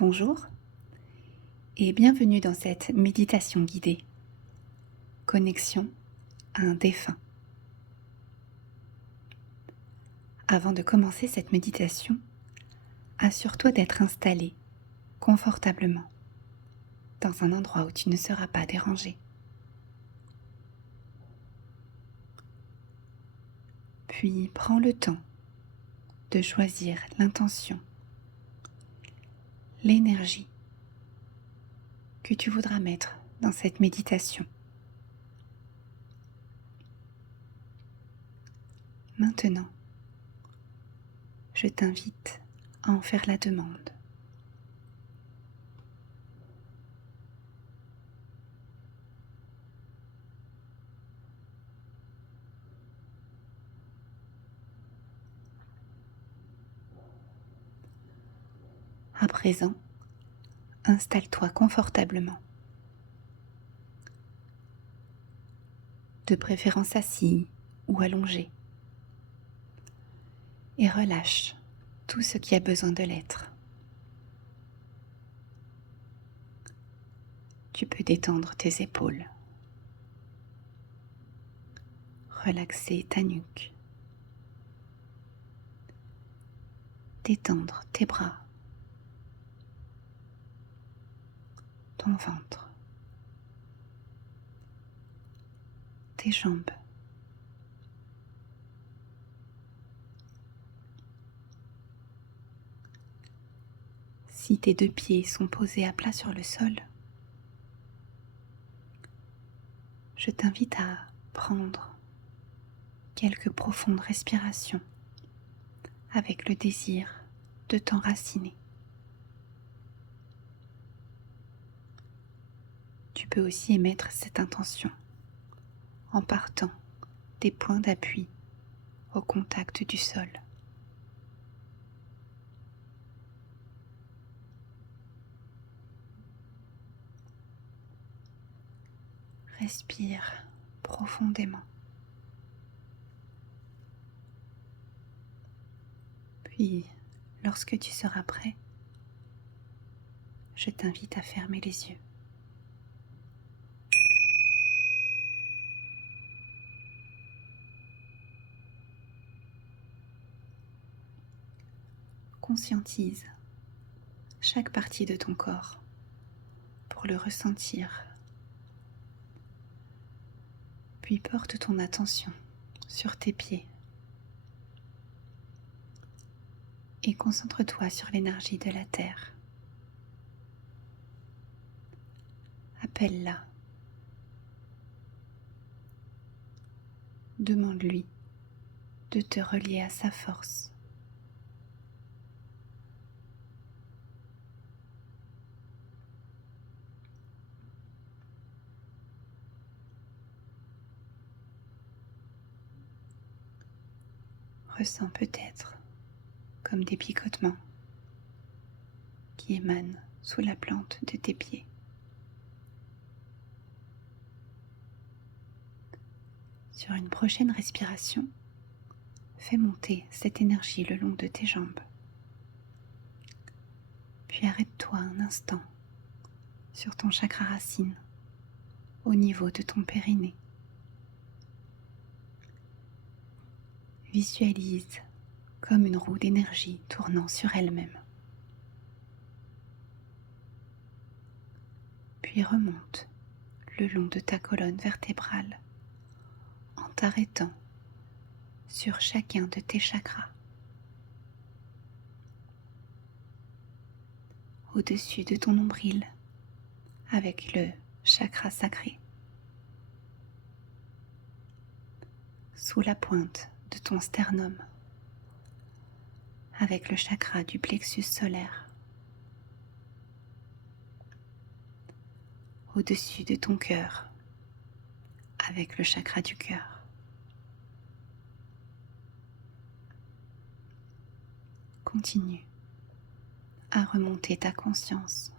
Bonjour et bienvenue dans cette méditation guidée. Connexion à un défunt. Avant de commencer cette méditation, assure-toi d'être installé confortablement dans un endroit où tu ne seras pas dérangé. Puis prends le temps de choisir l'intention, l'énergie que tu voudras mettre dans cette méditation. Maintenant, je t'invite à en faire la demande. À présent, installe-toi confortablement, de préférence assis ou allongé, et relâche tout ce qui a besoin de l'être. Tu peux détendre tes épaules, relaxer ta nuque, détendre tes bras, ton ventre, tes jambes. Si tes deux pieds sont posés à plat sur le sol, je t'invite à prendre quelques profondes respirations avec le désir de t'enraciner. Tu peux aussi émettre cette intention en partant des points d'appui au contact du sol. Respire profondément. Puis, lorsque tu seras prêt, je t'invite à fermer les yeux. Conscientise chaque partie de ton corps pour le ressentir. Puis porte ton attention sur tes pieds et concentre-toi sur l'énergie de la terre. Appelle-la. Demande-lui de te relier à sa force. Ressens peut-être comme des picotements qui émanent sous la plante de tes pieds. Sur une prochaine respiration, fais monter cette énergie le long de tes jambes. Puis arrête-toi un instant sur ton chakra racine, au niveau de ton périnée. Visualise comme une roue d'énergie tournant sur elle-même. Puis remonte le long de ta colonne vertébrale en t'arrêtant sur chacun de tes chakras. Au-dessus de ton nombril avec le chakra sacré. Sous la pointe de ton sternum avec le chakra du plexus solaire. Au-dessus de ton cœur avec le chakra du cœur. Continue à remonter ta conscience.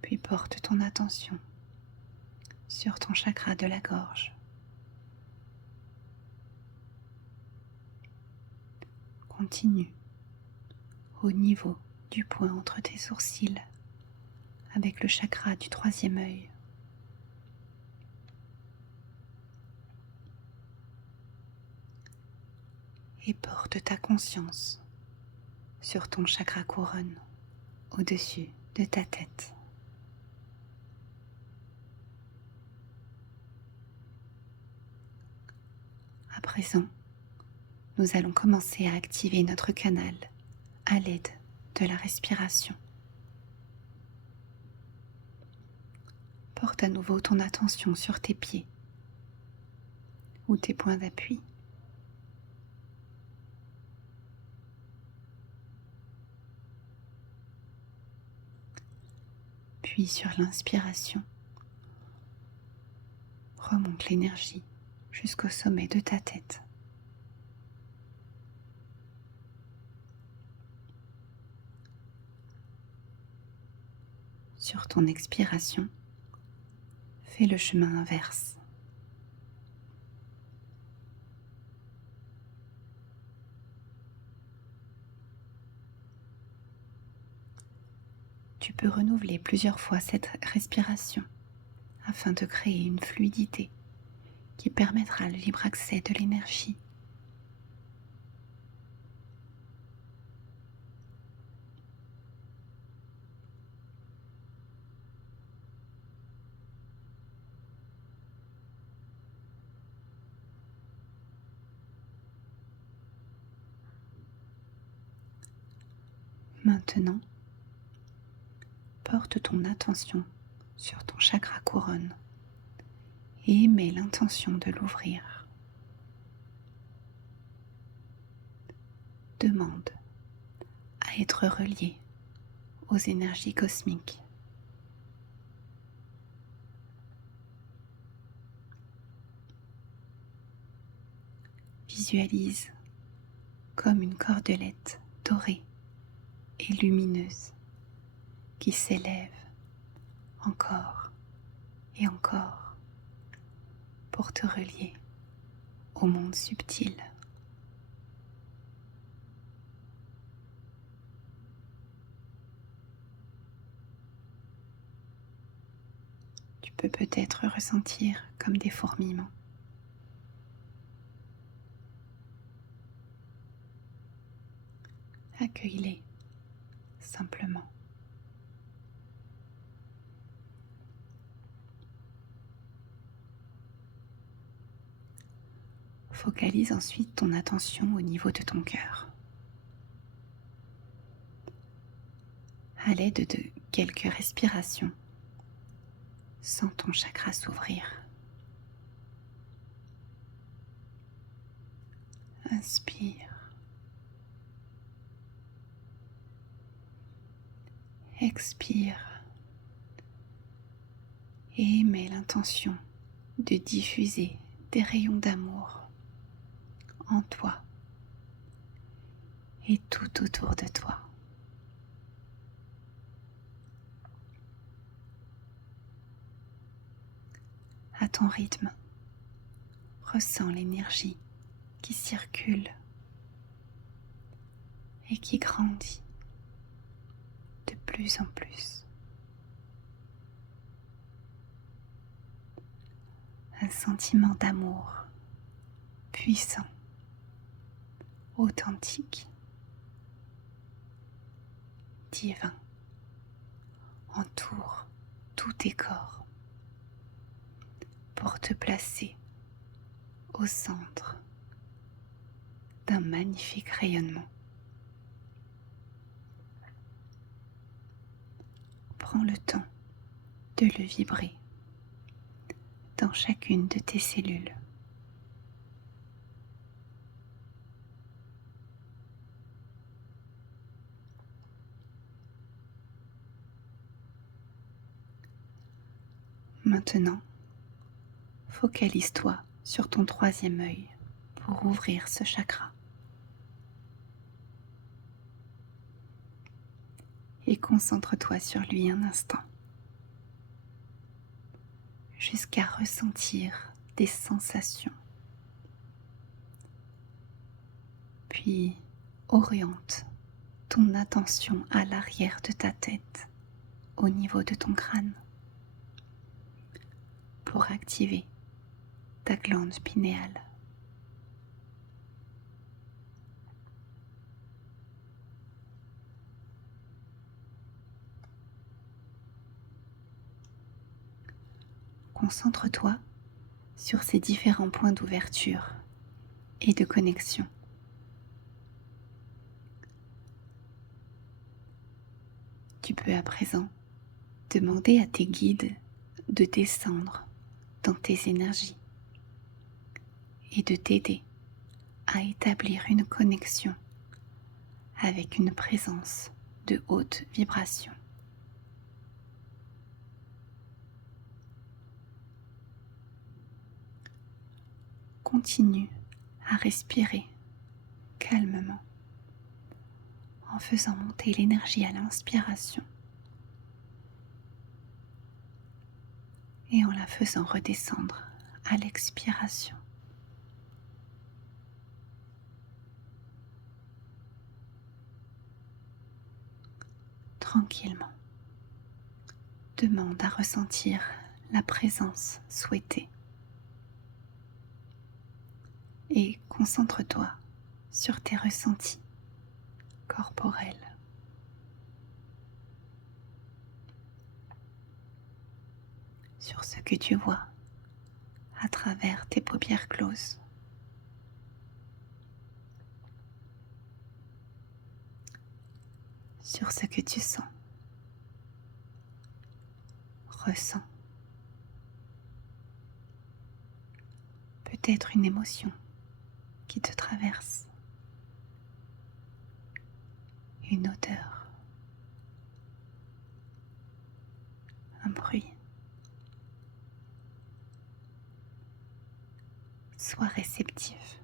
Puis porte ton attention sur ton chakra de la gorge. Continue au niveau du point entre tes sourcils avec le chakra du troisième œil. Et porte ta conscience sur ton chakra couronne au-dessus de ta tête. À présent, nous allons commencer à activer notre canal à l'aide de la respiration. Porte à nouveau ton attention sur tes pieds ou tes points d'appui. Puis sur l'inspiration, remonte l'énergie jusqu'au sommet de ta tête. Sur ton expiration, fais le chemin inverse. Tu peux renouveler plusieurs fois cette respiration afin de créer une fluidité qui permettra le libre accès de l'énergie. Maintenant, porte ton attention sur ton chakra couronne et mets l'intention de l'ouvrir. Demande à être relié aux énergies cosmiques. Visualise comme une cordelette dorée et lumineuse qui s'élève encore et encore pour te relier au monde subtil. Tu peux peut-être ressentir comme des fourmillements. Accueille-les simplement. Focalise ensuite ton attention au niveau de ton cœur. À l'aide de quelques respirations, sens ton chakra s'ouvrir. Inspire. Expire. Et mets l'intention de diffuser des rayons d'amour en toi et tout autour de toi. À ton rythme, ressens l'énergie qui circule et qui grandit de plus en plus. Un sentiment d'amour puissant, authentique, divin entoure tous tes corps pour te placer au centre d'un magnifique rayonnement. Prends le temps de le vibrer dans chacune de tes cellules. Maintenant, focalise-toi sur ton troisième œil pour ouvrir ce chakra. Et concentre-toi sur lui un instant, jusqu'à ressentir des sensations. Puis oriente ton attention à l'arrière de ta tête, au niveau de ton crâne, pour activer ta glande pinéale. Concentre-toi sur ces différents points d'ouverture et de connexion. Tu peux à présent demander à tes guides de descendre dans tes énergies et de t'aider à établir une connexion avec une présence de haute vibration. Continue à respirer calmement en faisant monter l'énergie à l'inspiration et en la faisant redescendre à l'expiration. Tranquillement, demande à ressentir la présence souhaitée et concentre-toi sur tes ressentis corporels. Sur ce que tu vois à travers tes paupières closes. Sur ce que tu sens, ressens. Peut-être une émotion qui te traverse, une odeur, un bruit. Sois réceptif.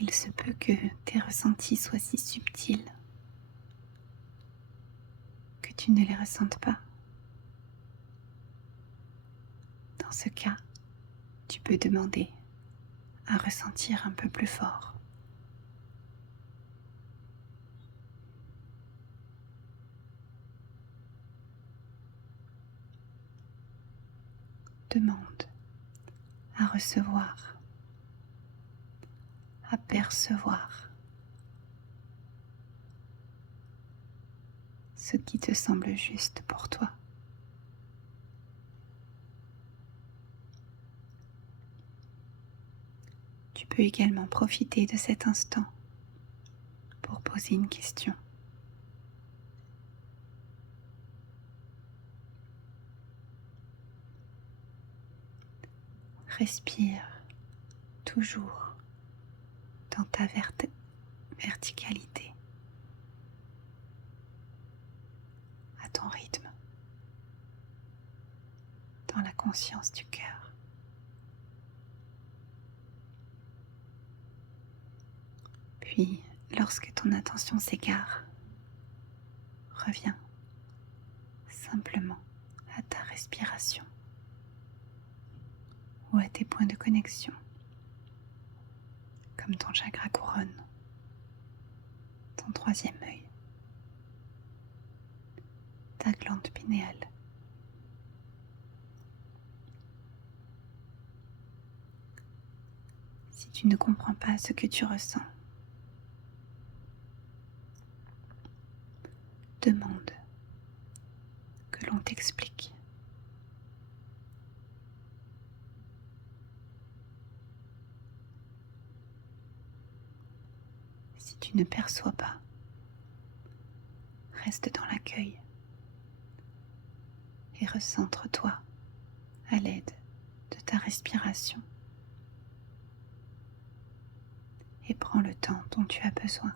Il se peut que tes ressentis soient si subtils que tu ne les ressentes pas. Dans ce cas, tu peux demander à ressentir un peu plus fort. Demande à recevoir, à percevoir ce qui te semble juste pour toi. Tu peux également profiter de cet instant pour poser une question. Respire toujours dans ta verticalité, à ton rythme, dans la conscience du cœur. Puis, lorsque ton attention s'égare, reviens simplement à ta respiration ou à tes points de connexion, comme ton chakra couronne, ton troisième œil, ta glande pinéale. Si tu ne comprends pas ce que tu ressens, demande que l'on t'explique. Si tu ne perçois pas, reste dans l'accueil et recentre-toi à l'aide de ta respiration et prends le temps dont tu as besoin.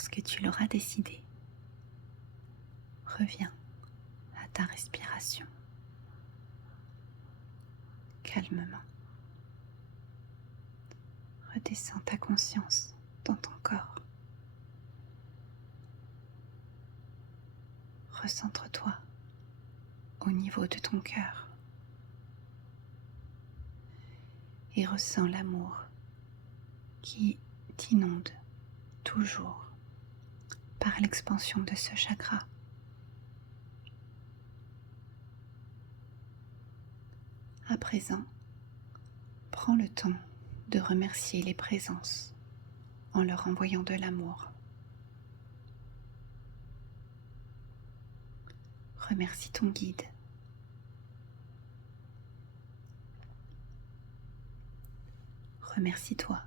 lorsque tu l'auras décidé, reviens à ta respiration calmement. Redescends ta conscience dans ton corps. Recentre-toi au niveau de ton cœur et ressens l'amour qui t'inonde toujours par l'expansion de ce chakra. À présent, prends le temps de remercier les présences en leur envoyant de l'amour. Remercie ton guide. Remercie-toi.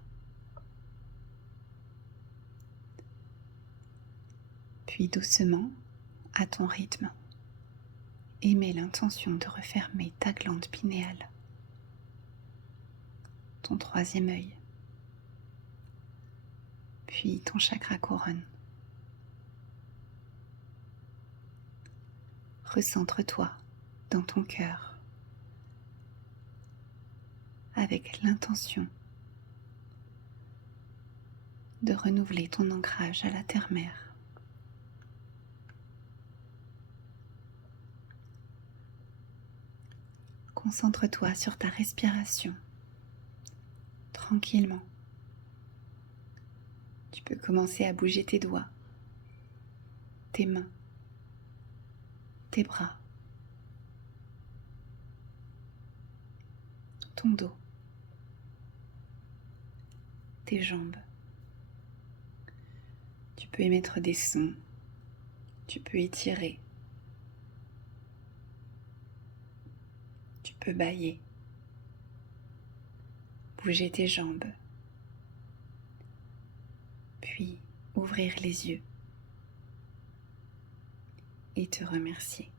Puis doucement, à ton rythme, émets l'intention de refermer ta glande pinéale, ton troisième œil, puis ton chakra couronne. Recentre-toi dans ton cœur avec l'intention de renouveler ton ancrage à la terre-mère. Concentre-toi sur ta respiration, tranquillement. Tu peux commencer à bouger tes doigts, tes mains, tes bras, ton dos, tes jambes. Tu peux émettre des sons, tu peux étirer, tu peux bâiller, bouger tes jambes, puis ouvrir les yeux et te remercier.